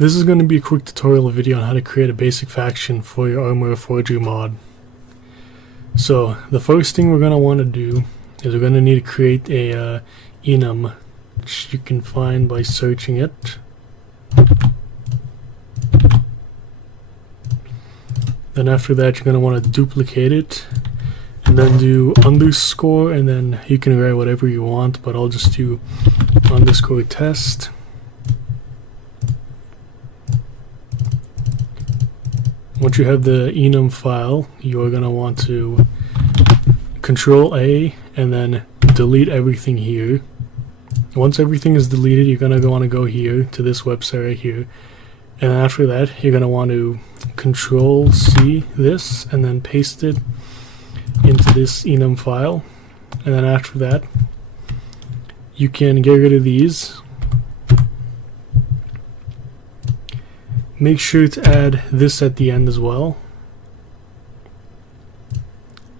This is going to be a quick tutorial video on how to create a basic faction for your Arma Reforger mod. So the first thing we're going to want to do is we're going to need to create a enum, which you can find by searching it. Then after that you're going to want to duplicate it and then do underscore, and then you can write whatever you want, but I'll just do underscore test. Once you have the enum file, you are going to want to Control A and then delete everything here. Once everything is deleted, you're going to want to go here to this website right here, and after that you're going to want to Control C this and then paste it into this enum file, and then after that you can get rid of these. Make sure to add this at the end as well.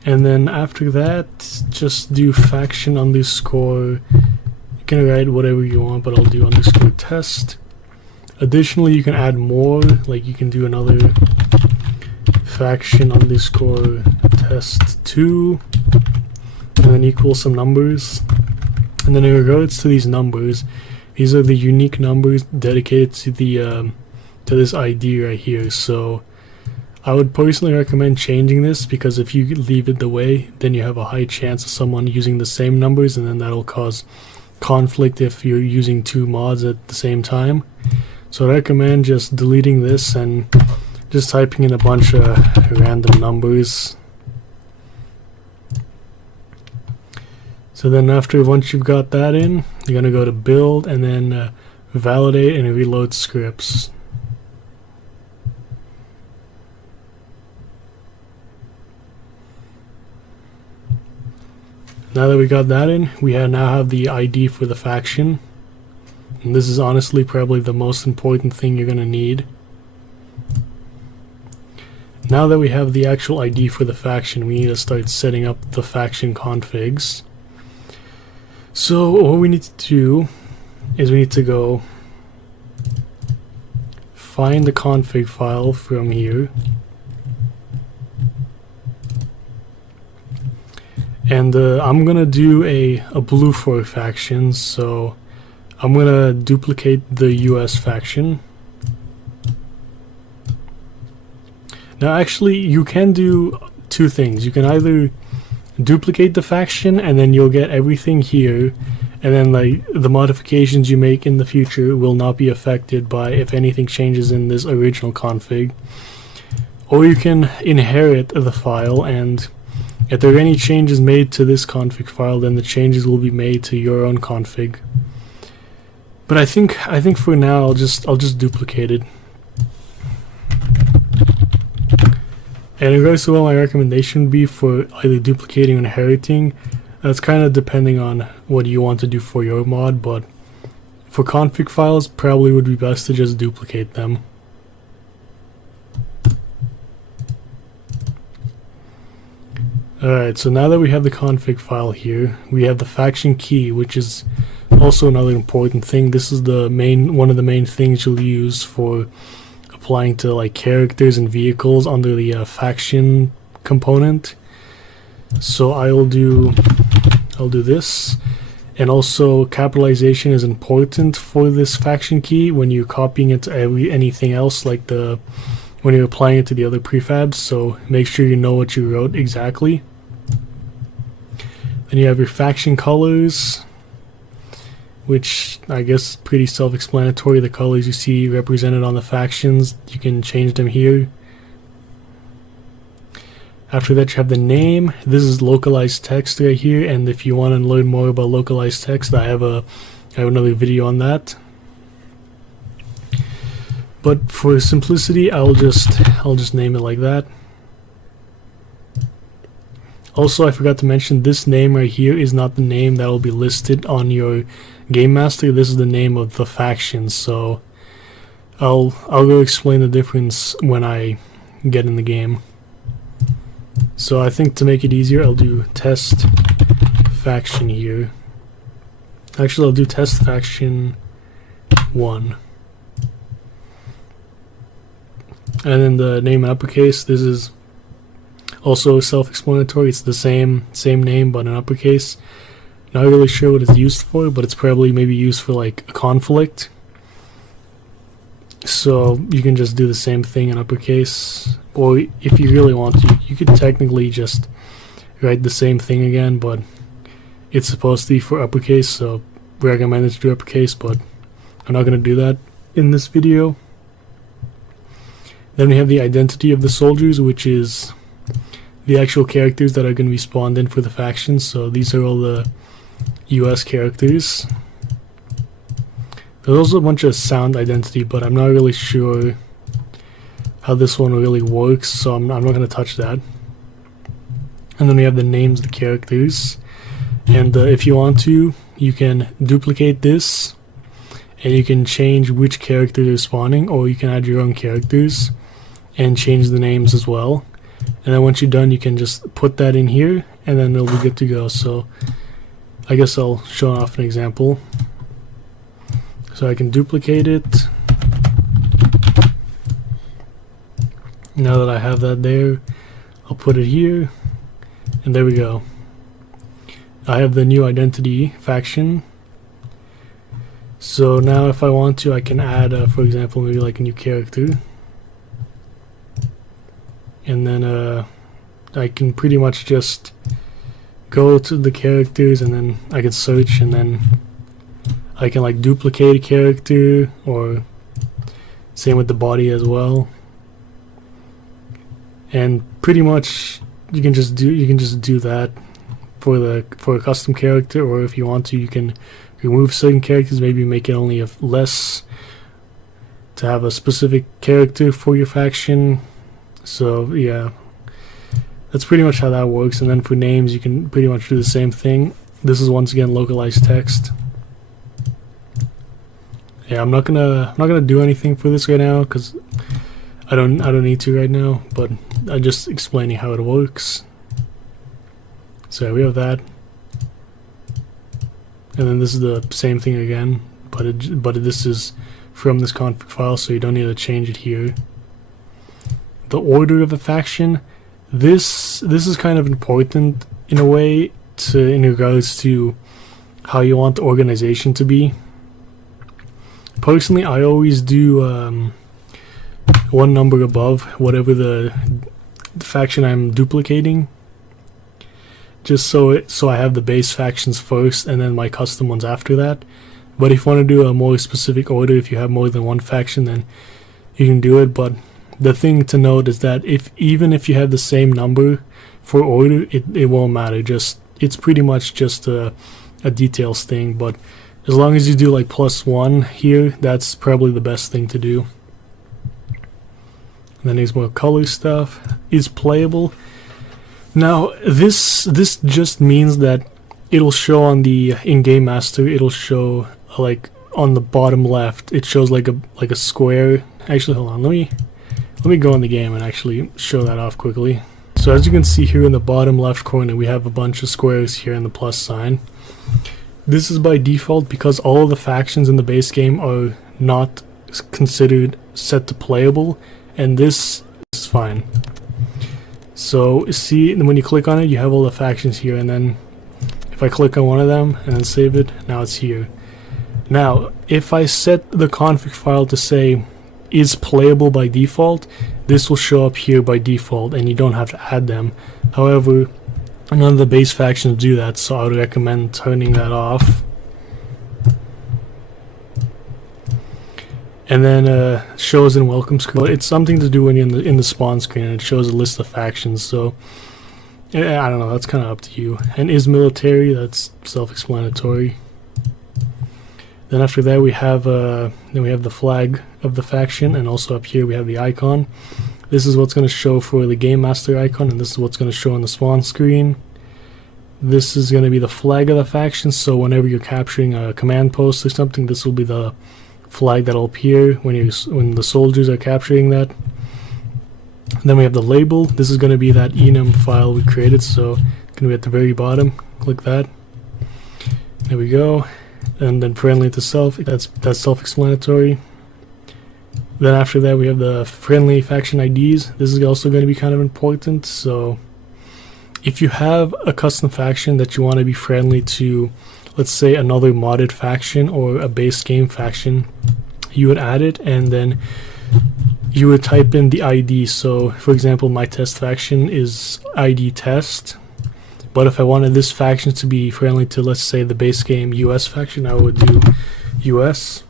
And then after that, just do faction underscore. You can write whatever you want, but I'll do underscore test. Additionally, you can add more, like you can do another faction underscore test 2, and then equal some numbers. And then in regards to these numbers, these are the unique numbers dedicated to the to this ID right here. So I would personally recommend changing this, because if you leave it the way, then you have a high chance of someone using the same numbers, and then that'll cause conflict if you're using two mods at the same time. So I recommend just deleting this and just typing in a bunch of random numbers. So then once you've got that in, you're going to go to build and then validate and reload scripts. Now that we got that in, we now have the ID for the faction, and this is honestly probably the most important thing you're going to need. Now that we have the actual ID for the faction, we need to start setting up the faction configs. So what we need to do is we need to go find the config file from here, and I'm gonna do a blue for faction, so I'm gonna duplicate the US faction. Now actually you can do two things. You can either duplicate the faction and then you'll get everything here, and then like the modifications you make in the future will not be affected by if anything changes in this original config. Or you can inherit the file, and if there are any changes made to this config file, then the changes will be made to your own config. But I think for now I'll just duplicate it. And in regards to what my recommendation would be for either duplicating or inheriting, that's kind of depending on what you want to do for your mod, but for config files, probably would be best to just duplicate them. Alright, so now that we have the config file here, we have the faction key, which is also another important thing. This is one of the main things you'll use for applying to like characters and vehicles under the faction component. So I'll do this, and also capitalization is important for this faction key when you're copying it to anything else, like when you're applying it to the other prefabs. So make sure you know what you wrote exactly. Then you have your faction colors, which I guess is pretty self-explanatory. The colors you see represented on the factions, you can change them here. After that you have the name. This is localized text right here, and if you want to learn more about localized text, I have another video on that. But for simplicity, I'll just name it like that. Also, I forgot to mention, this name right here is not the name that will be listed on your game master. This is the name of the faction, so I'll go explain the difference when I get in the game. So I think to make it easier, I'll do test faction here. Actually, I'll do test faction 1. And then the name in uppercase, this is also self-explanatory. It's the same name but in uppercase. Not really sure what it's used for, but it's probably maybe used for like a conflict. So you can just do the same thing in uppercase, or if you really want to, you could technically just write the same thing again, but it's supposed to be for uppercase, so recommended to do uppercase, but I'm not going to do that in this video. Then we have the identity of the soldiers, which is the actual characters that are going to be spawned in for the factions. So these are all the US characters. There's also a bunch of sound identity, but I'm not really sure how this one really works, so I'm not going to touch that. And then we have the names of the characters. And if you want to, you can duplicate this, and you can change which characters are spawning, or you can add your own characters and change the names as well. And then once you're done, you can just put that in here, and then it'll be good to go. So I guess I'll show off an example. So I can duplicate it. Now that I have that there, I'll put it here, and there we go. I have the new identity faction. So now if I want to, I can add, for example, maybe like a new character. And then I can pretty much just go to the characters, and then I can search, and then I can like duplicate a character, or same with the body as well. And pretty much you can just do that for a custom character, or if you want to, you can remove certain characters, maybe make it only less to have a specific character for your faction. So yeah, that's pretty much how that works. And then for names, you can pretty much do the same thing. This is once again localized text. Yeah, I'm not gonna do anything for this right now because I don't need to right now, but I'm just explaining how it works. So we have that, and then this is the same thing again, but this is from this config file, so you don't need to change it here. The order of the faction, this is kind of important in a way in regards to how you want the organization to be. Personally, I always do one number above whatever the faction I'm duplicating, just so I have the base factions first and then my custom ones after that. But if you want to do a more specific order, if you have more than one faction, then you can do it. But the thing to note is that even if you have the same number for order, it won't matter. It's pretty much just a details thing. But as long as you do like +1 here, that's probably the best thing to do. And then there's more color stuff. Is playable. Now this just means that it'll show on the in-game master. It'll show like on the bottom left. It shows like a square. Actually, hold on. Let me go in the game and actually show that off quickly. So as you can see here in the bottom left corner, we have a bunch of squares here and the plus sign. This is by default because all of the factions in the base game are not considered set to playable, and this is fine. So see, when you click on it, you have all the factions here, and then if I click on one of them and then save it, now it's here. Now if I set the config file to say is playable by default, this will show up here by default and you don't have to add them. However, none of the base factions do that, so I would recommend turning that off. And then shows in welcome screen. It's something to do when you're in the spawn screen, and it shows a list of factions. So I don't know, that's kind of up to you. And is military, that's self-explanatory. Then after that we have the flag of the faction, and also up here we have the icon. This is what's going to show for the game master icon, and this is what's going to show on the spawn screen. This is going to be the flag of the faction, so whenever you're capturing a command post or something, this will be the flag that'll appear when the soldiers are capturing that. And then we have the label. This is going to be that enum file we created, so it's going to be at the very bottom. Click that. There we go. And then friendly to self, that's self-explanatory. Then after that we have the friendly faction IDs. This is also going to be kind of important. So if you have a custom faction that you want to be friendly to, let's say another modded faction or a base game faction, you would add it and then you would type in the ID. So for example, my test faction is ID test, but if I wanted this faction to be friendly to, let's say, the base game US faction, I would do US.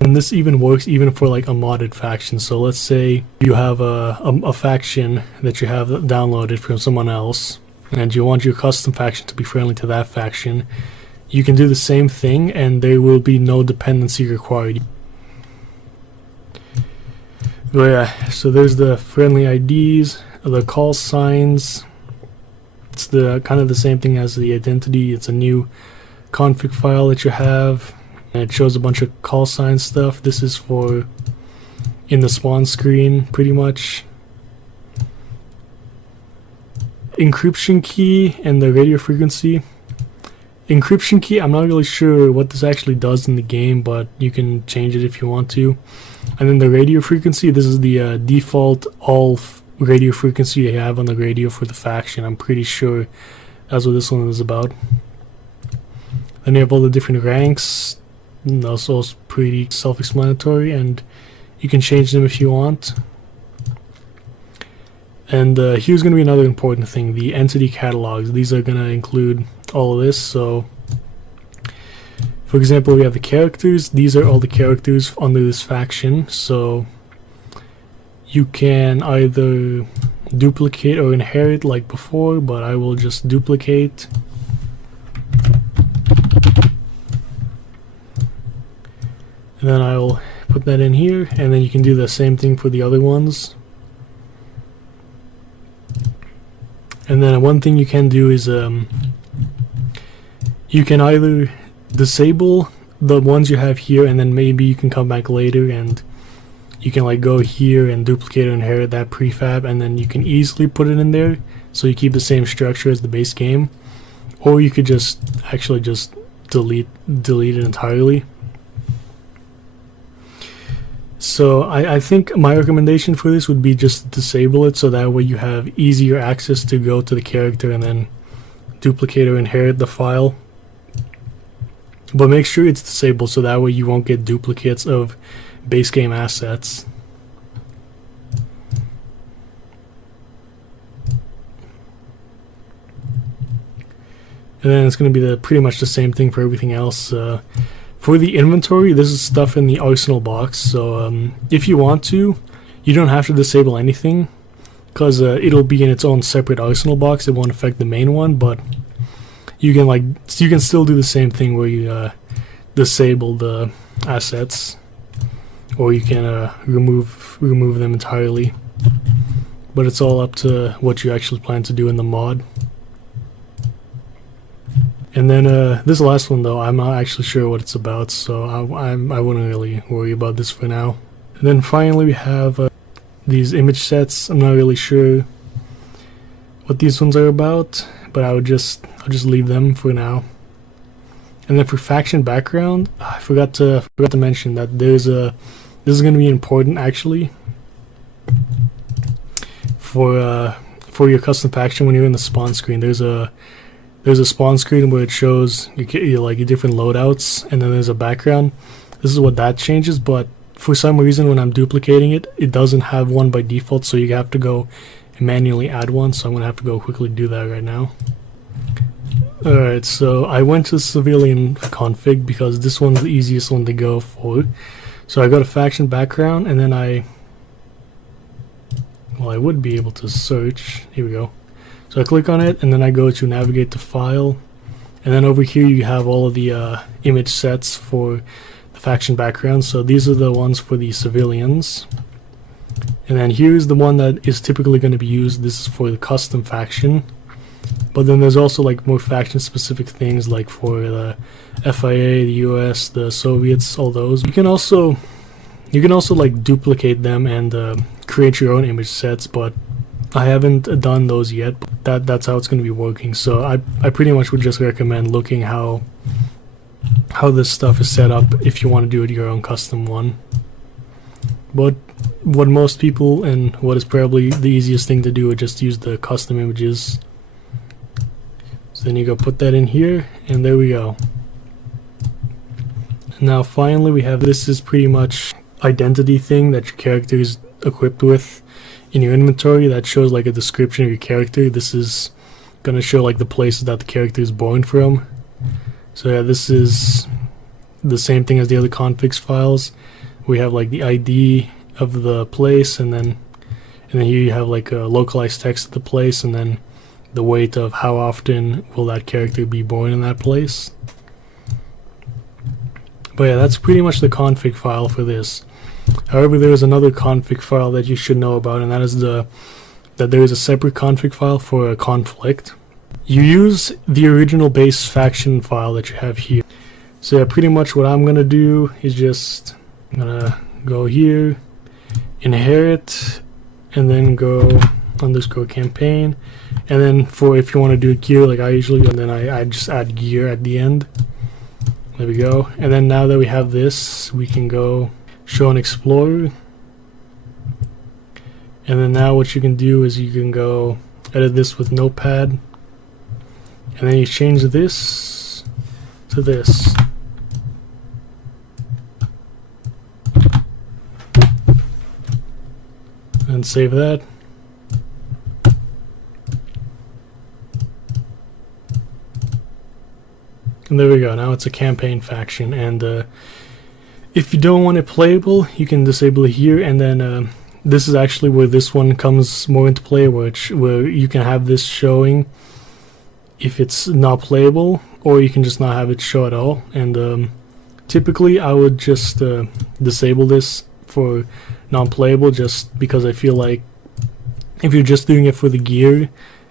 And this even works even for like a modded faction. So let's say you have a faction that you have downloaded from someone else and you want your custom faction to be friendly to that faction. You can do the same thing and there will be no dependency required. But yeah, so there's the friendly IDs, the call signs. It's the kind of the same thing as the identity. It's a new config file that you have. And it shows a bunch of call sign stuff. This is for in the spawn screen, pretty much. Encryption key and the radio frequency. Encryption key, I'm not really sure what this actually does in the game, but you can change it if you want to. And then the radio frequency, this is the default all radio frequency you have on the radio for the faction. I'm pretty sure that's what this one is about. Then you have all the different ranks. That's also pretty self-explanatory, and you can change them if you want. And here's going to be another important thing, the entity catalogs. These are going to include all of this. So for example, we have the characters. These are all the characters under this faction. So you can either duplicate or inherit like before, but I will just duplicate. And then I'll put that in here, and then you can do the same thing for the other ones. And then one thing you can do is you can either disable the ones you have here, and then maybe you can come back later and you can like go here and duplicate or inherit that prefab, and then you can easily put it in there so you keep the same structure as the base game. Or you could just actually just delete it entirely. So I think my recommendation for this would be just disable it, so that way you have easier access to go to the character and then duplicate or inherit the file. But make sure it's disabled so that way you won't get duplicates of base game assets. And then it's going to be pretty much the same thing for everything else. For the inventory, this is stuff in the arsenal box, so if you want to, you don't have to disable anything, because it'll be in its own separate arsenal box. It won't affect the main one, but you can still do the same thing where you disable the assets, or you can remove them entirely. But it's all up to what you actually plan to do in the mod. And then this last one though, I'm not actually sure what it's about, so I wouldn't really worry about this for now. And then finally we have these image sets. I'm not really sure what these ones are about, but I'll just leave them for now. And then for faction background, I forgot to mention that this is going to be important actually for your custom faction. When you're in the spawn screen, there's a spawn screen where it shows your different loadouts, and then there's a background. This is what that changes, but for some reason when I'm duplicating it, it doesn't have one by default, so you have to go and manually add one. So I'm gonna have to go quickly do that right now. Alright, so I went to civilian config because this one's the easiest one to go for. So I got a faction background, and then I would be able to search. Here we go. So I click on it, and then I go to navigate to file, and then over here you have all of the image sets for the faction background. So these are the ones for the civilians, and then here's the one that is typically going to be used. This is for the custom faction, but then there's also like more faction specific things like for the FIA, the US, the Soviets, all those. You can also like duplicate them and create your own image sets, but I haven't done those yet. That's how it's going to be working. So I pretty much would just recommend looking how this stuff is set up if you want to do it your own custom one. But what most people, and what is probably the easiest thing to do, is just use the custom images. So then you go put that in here, and there we go. Now finally we have, this is pretty much identity thing that your character is equipped with in your inventory that shows like a description of your character. This is gonna show like the places that the character is born from. So yeah, this is the same thing as the other configs files. We have like the ID of the place, and then here you have like a localized text of the place, and then the weight of how often will that character be born in that place. But yeah, that's pretty much the config file for this. However, there is another config file that you should know about, and that is that there is a separate config file for a conflict. You use the original base faction file that you have here. So yeah, pretty much what I'm gonna do is just, I'm gonna go here, inherit, and then go underscore campaign, and then for if you want to do gear like I usually do, and then I just add gear at the end. There we go. And then now that we have this, we can go show an explorer, and then now what you can do is you can go edit this with notepad, and then you change this to this. And save that. And there we go, now it's a campaign faction, and if you don't want it playable, you can disable it here, and then this is actually where this one comes more into play, where you can have this showing if it's not playable, or you can just not have it show at all. And typically I would just disable this for non-playable, just because I feel like if you're just doing it for the gear,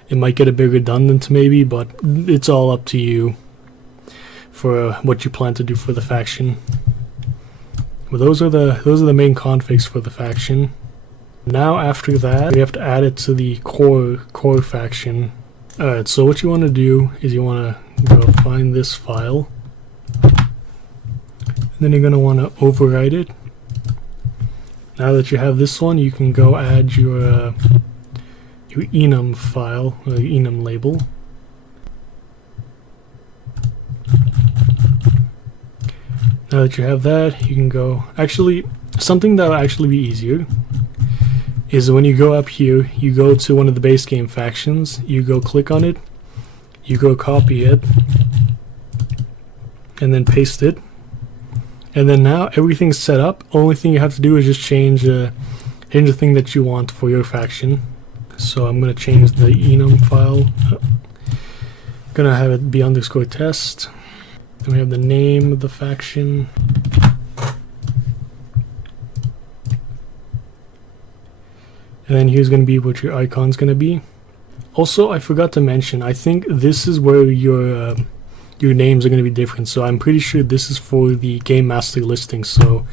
it might get a bit redundant maybe, but it's all up to you for what you plan to do for the faction. But those are the main configs for the faction. Now after that, we have to add it to the core faction. Alright, so what you want to do is you want to go find this file, and then you're going to want to overwrite it. Now that you have this one, you can go add your enum file, or enum label. Now that you have that, you can go, actually, something that will actually be easier is when you go up here, you go to one of the base game factions, you go click on it, you go copy it, and then paste it. And then now everything's set up. Only thing you have to do is just change the thing that you want for your faction. So I'm going to change the enum file. Gonna have it be underscore test. Then we have the name of the faction. And then here's going to be what your icon's going to be. Also, I forgot to mention, I think this is where your names are going to be different. So I'm pretty sure this is for the game master listing. So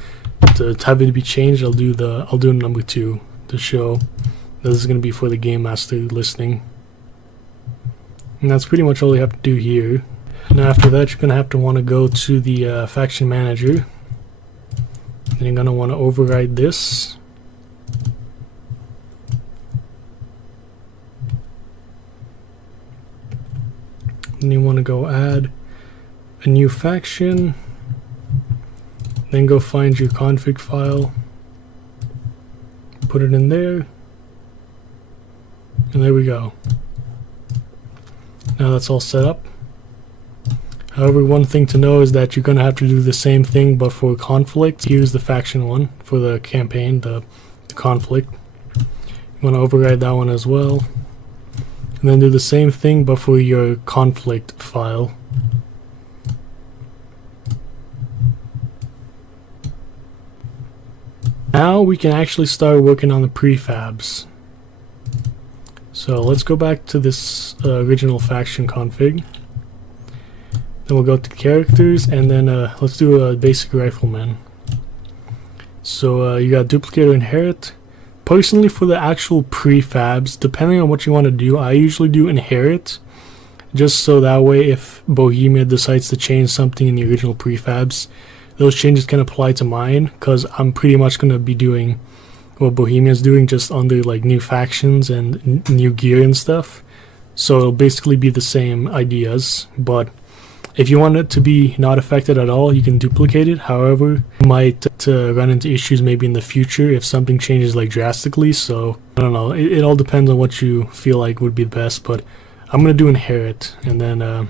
to have it be changed, I'll do number 2 to show that this is going to be for the game master listing. And that's pretty much all you have to do here. And after that, you're going to have to want to go to the faction manager. Then you're going to want to override this. Then you want to go add a new faction. Then go find your config file. Put it in there. And there we go. Now that's all set up. However, one thing to know is that you're going to have to do the same thing, but for conflict. Here's the faction one for the campaign, the conflict. You want to override that one as well. And then do the same thing, but for your conflict file. Now we can actually start working on the prefabs. So let's go back to this original faction config. Then we'll go to characters, and then let's do a basic rifleman. So you got duplicator inherit. Personally, for the actual prefabs, depending on what you want to do, I usually do inherit, just so that way if Bohemia decides to change something in the original prefabs, those changes can apply to mine, because I'm pretty much going to be doing what Bohemia's doing, just under like new factions and new gear and stuff. So it'll basically be the same ideas, but if you want it to be not affected at all, you can duplicate it. However, you might run into issues maybe in the future if something changes like drastically. So I don't know, it all depends on what you feel like would be the best, but I'm gonna do inherit. And then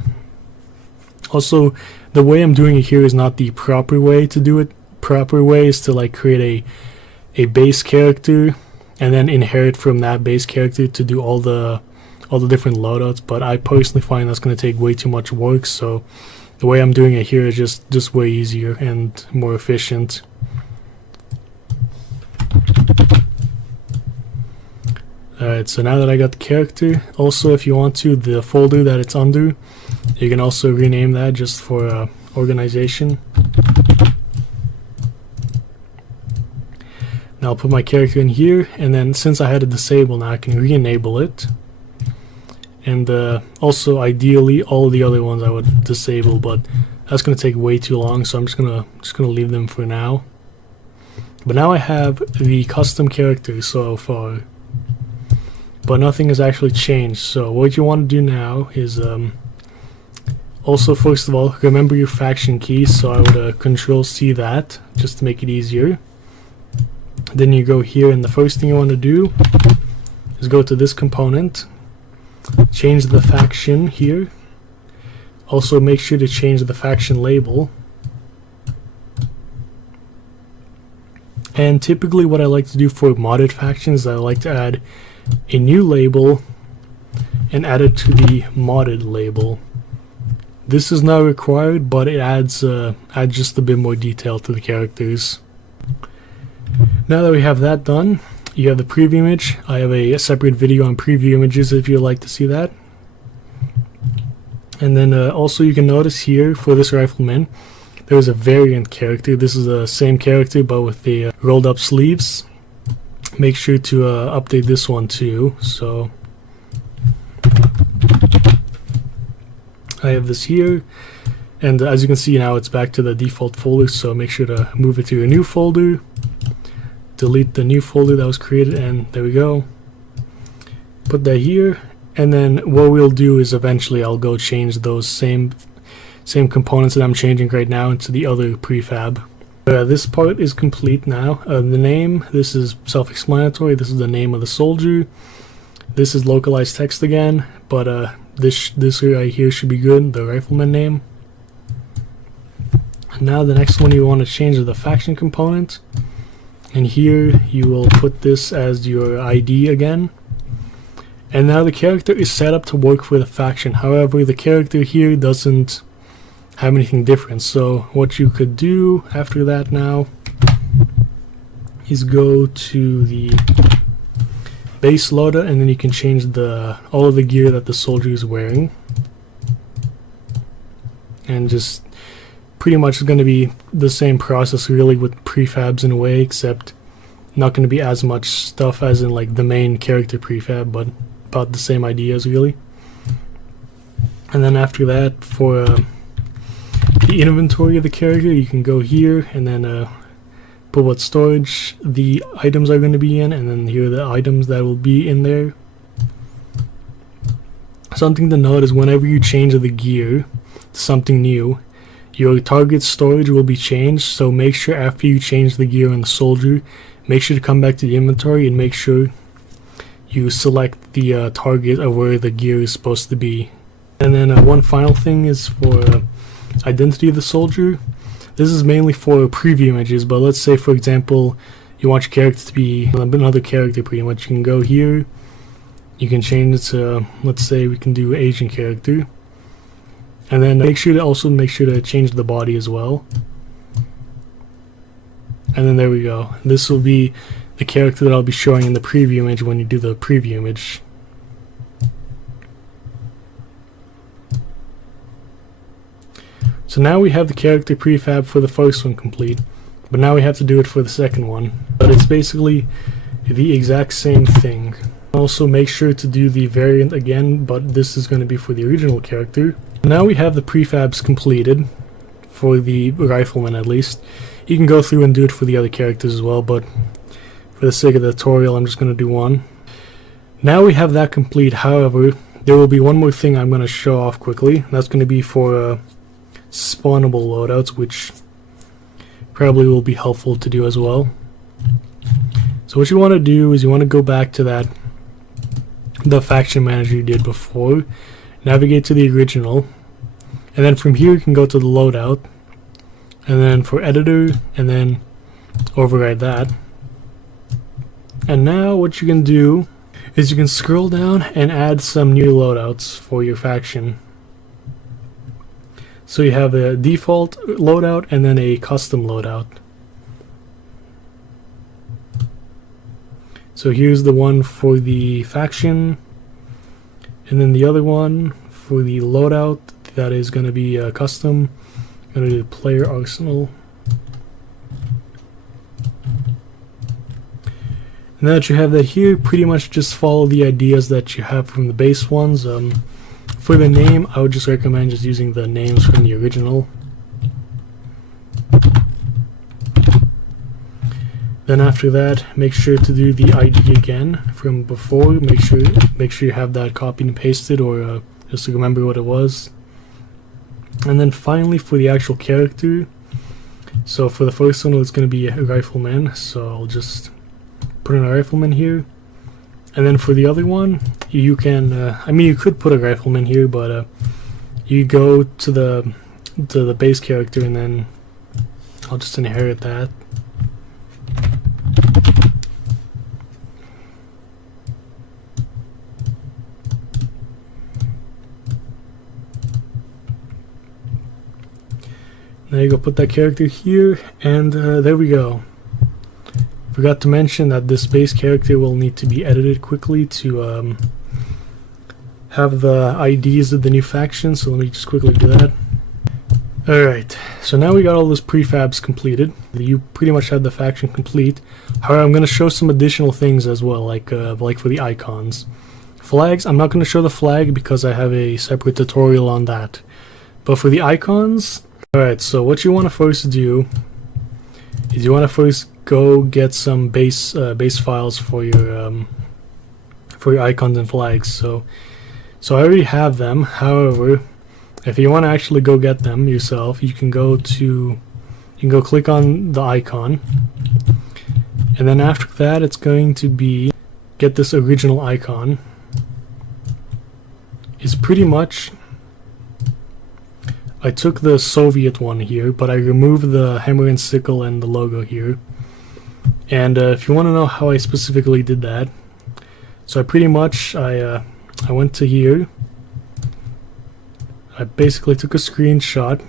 also, the way I'm doing it here is not the proper way to do it. Proper way is to like create a base character and then inherit from that base character to do all the different loadouts, but I personally find that's going to take way too much work, so the way I'm doing it here is just way easier and more efficient. Alright, so now that I got the character, also if you want to, the folder that it's under, you can also rename that just for organization. Now I'll put my character in here, and then since I had it disabled, now I can re-enable it. And also, ideally, all the other ones I would disable, but that's going to take way too long, so I'm just gonna leave them for now. But now I have the custom character so far, but nothing has actually changed. So what you want to do now is also, first of all, remember your faction keys. So I would Control-C that just to make it easier. Then you go here, and the first thing you want to do is go to this component. Change the faction here. Also make sure to change the faction label. And typically what I like to do for modded factions, I like to add a new label and add it to the modded label. This is not required, but it adds just a bit more detail to the characters. Now that we have that done, you have the preview image. I have a separate video on preview images if you'd like to see that. And then also you can notice here for this rifleman, there's a variant character. This is the same character but with the rolled up sleeves. Make sure to update this one too. So I have this here, and as you can see now it's back to the default folder, so make sure to move it to your new folder. Delete the new folder that was created, and there we go. Put that here, and then what we'll do is eventually I'll go change those same components that I'm changing right now into the other prefab. This part is complete now. The name, this is self-explanatory. This is the name of the soldier. This is localized text again, but this right here should be good, the rifleman name. Now the next one you want to change is the faction component. And here you will put this as your ID again. And now the character is set up to work for the faction. However, the character here doesn't have anything different. So what you could do after that now is go to the base loadout, and then you can change all of the gear that the soldier is wearing. And just pretty much going to be the same process really with prefabs in a way, except not going to be as much stuff as in like the main character prefab, but about the same ideas really. And then after that, for the inventory of the character, you can go here and then put what storage the items are going to be in, and then here are the items that will be in there. Something to note is whenever you change the gear to something new, your target storage will be changed, so make sure after you change the gear on the soldier, make sure to come back to the inventory and make sure you select the target of where the gear is supposed to be. And then one final thing is for identity of the soldier. This is mainly for preview images, but let's say for example you want your character to be another character pretty much. You can go here, you can change it to, let's say we can do Asian character. And then make sure to change the body as well. And then there we go. This will be the character that I'll be showing in the preview image when you do the preview image. So now we have the character prefab for the first one complete, but now we have to do it for the second one. But it's basically the exact same thing. Also make sure to do the variant again, but this is going to be for the original character. Now we have the prefabs completed for the rifleman at least. You can go through and do it for the other characters as well, but for the sake of the tutorial, I'm just going to do one. Now we have that complete. However, there will be one more thing I'm going to show off quickly. That's going to be for spawnable loadouts, which probably will be helpful to do as well. So what you want to do is you want to go back to the faction manager you did before, navigate to the original, and then from here you can go to the loadout, and then for editor, and then override that. And now what you can do is you can scroll down and add some new loadouts for your faction. So you have a default loadout and then a custom loadout. So here's the one for the faction, and then the other one for the loadout that is going to be custom. I'm going to do the player arsenal. Now that you have that here, pretty much just follow the ideas that you have from the base ones. For the name, I would just recommend just using the names from the original. Then after that, make sure to do the ID again from before. Make sure you have that copied and pasted, or just to remember what it was. And then finally for the actual character, so for the first one it's going to be a rifleman, so I'll just put in a rifleman here. And then for the other one, you can I mean, you could put a rifleman here, but you go to the base character, and then I'll just inherit that. Now you go put that character here, and there we go. Forgot to mention that this base character will need to be edited quickly to have the IDs of the new faction, so let me just quickly do that. Alright, so now we got all those prefabs completed. You pretty much had the faction complete. However, I'm going to show some additional things as well, like for the icons. Flags, I'm not going to show the flag because I have a separate tutorial on that. But for the icons, alright, so what you want to first do is you want to first go get some base files for your icons and flags. So I already have them. However, if you want to actually go get them yourself, you can go click on the icon, and then after that it's going to be get this original icon. It's pretty much, I took the Soviet one here, but I removed the hammer and sickle and the logo here. And if you want to know how I specifically did that, so I pretty much I went to here. I basically took a screenshot,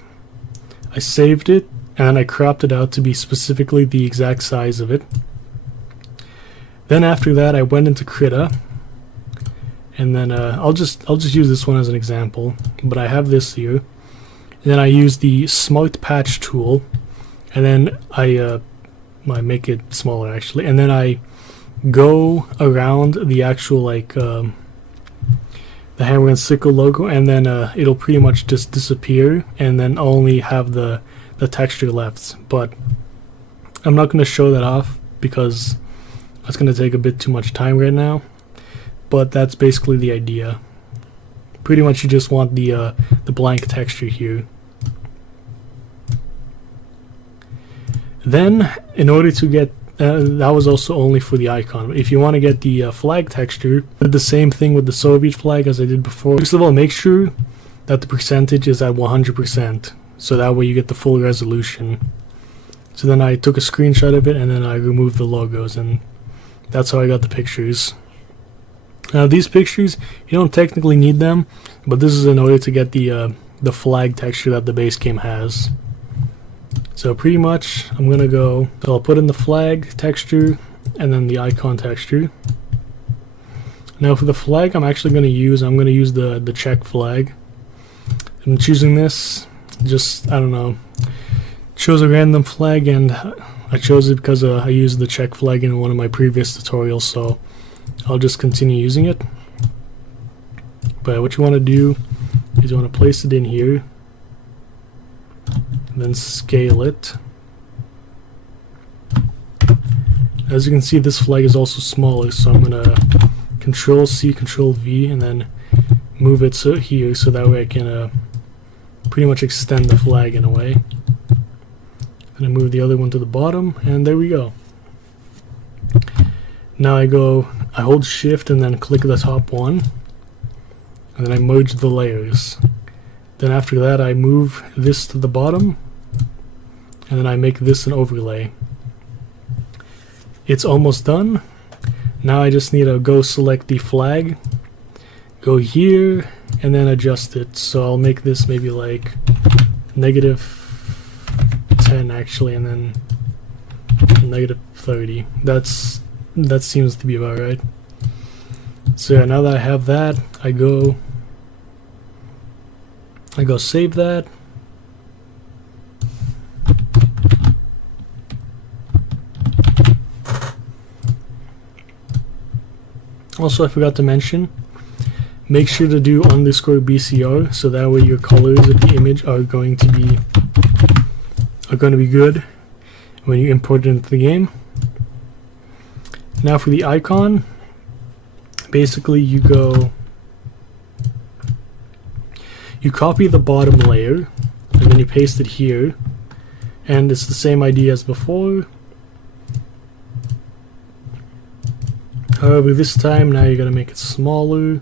I saved it, and I cropped it out to be specifically the exact size of it. Then after that I went into Krita, and then I'll just use this one as an example, but I have this here. And then I use the Smart Patch tool, and then I make it smaller actually, and then I go around the actual the hammer and sickle logo, and then it'll pretty much just disappear, and then only have the texture left. But I'm not going to show that off because that's going to take a bit too much time right now. But that's basically the idea. Pretty much you just want the blank texture here. Then in order to get that was also only for the icon. If you want to get the flag texture, did the same thing with the Soviet flag as I did before. First of all, make sure that the percentage is at 100%, so that way you get the full resolution. So then I took a screenshot of it, and then I removed the logos, and that's how I got the pictures. Now these pictures, you don't technically need them, but this is in order to get the flag texture that the base game has. So pretty much I'm gonna go, so I'll put in the flag texture and then the icon texture. Now for the flag I'm gonna use the Czech flag. I'm choosing this, just, I don't know, chose a random flag, and I chose it because I used the Czech flag in one of my previous tutorials, so I'll just continue using it. But what you want to do is you want to place it in here. and then scale it. As you can see, this flag is also smaller, so I'm gonna Control C, Control V, and then move it here, so that way I can pretty much extend the flag in a way. And I move the other one to the bottom, and there we go. Now I hold Shift and then click the top one, and then I merge the layers. Then after that I move this to the bottom, and then I make this an overlay. It's almost done. Now I just need to go select the flag, go here, and then adjust it. So I'll make this maybe like -10 actually, and then -30. That seems to be about right. So yeah, now that I have that, I go save that. Also, I forgot to mention, make sure to do _BCR, so that way your colors of the image are going to be good when you import it into the game. Now for the icon, basically you copy the bottom layer and then you paste it here, and it's the same idea as before. However, this time now you gotta make it smaller,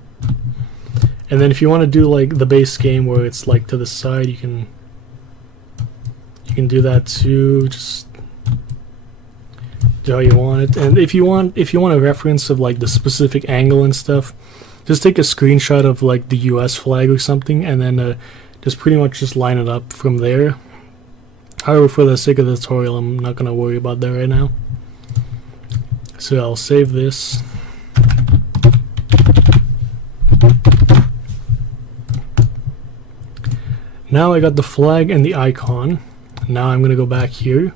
and then if you want to do like the base game where it's like to the side, you can do that too. Just do how you want it. And if you want a reference of like the specific angle and stuff, just take a screenshot of like the US flag or something, and then just pretty much just line it up from there. However, for the sake of the tutorial, I'm not gonna worry about that right now. So I'll save this. Now I got the flag and the icon. Now I'm gonna go back here,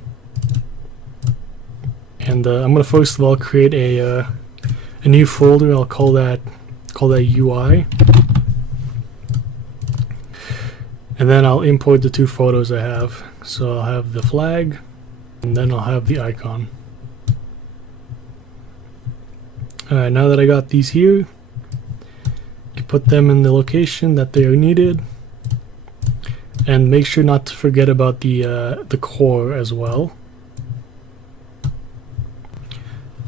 and I'm gonna first of all create a new folder. I'll call that UI, and then I'll import the two photos I have. So I'll have the flag, and then I'll have the icon. Alright, now that I got these here, you put them in the location that they are needed, and make sure not to forget about the core as well.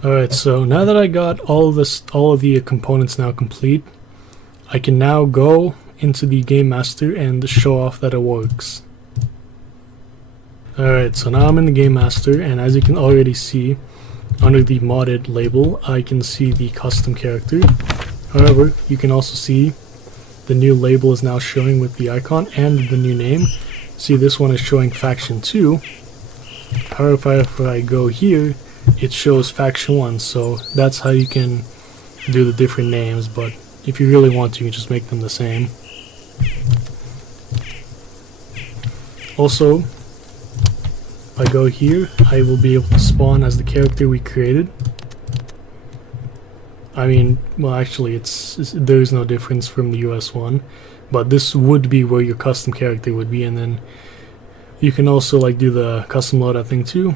Alright, so now that I got all of the components now complete, I can now go into the Game Master and show off that it works. Alright, so now I'm in the Game Master, and as you can already see, under the modded label, I can see the custom character. However, you can also see the new label is now showing with the icon and the new name. See, this one is showing Faction 2. However, if I go here, it shows Faction 1, so that's how you can do the different names, but if you really want to, you can just make them the same. Also, if I go here, I will be able to spawn as the character we created. I mean, well, actually, there's no difference from the US one, but this would be where your custom character would be, and then you can also like do the custom loadout thing too.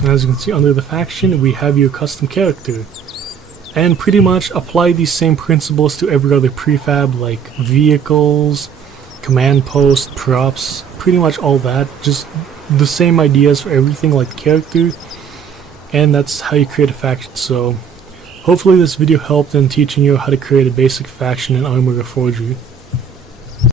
And as you can see under the faction, we have your custom character, and pretty much apply these same principles to every other prefab, like vehicles, command post, props, pretty much all that. Just the same ideas for everything, like the character, and that's how you create a faction. So hopefully this video helped in teaching you how to create a basic faction in Arma Reforger.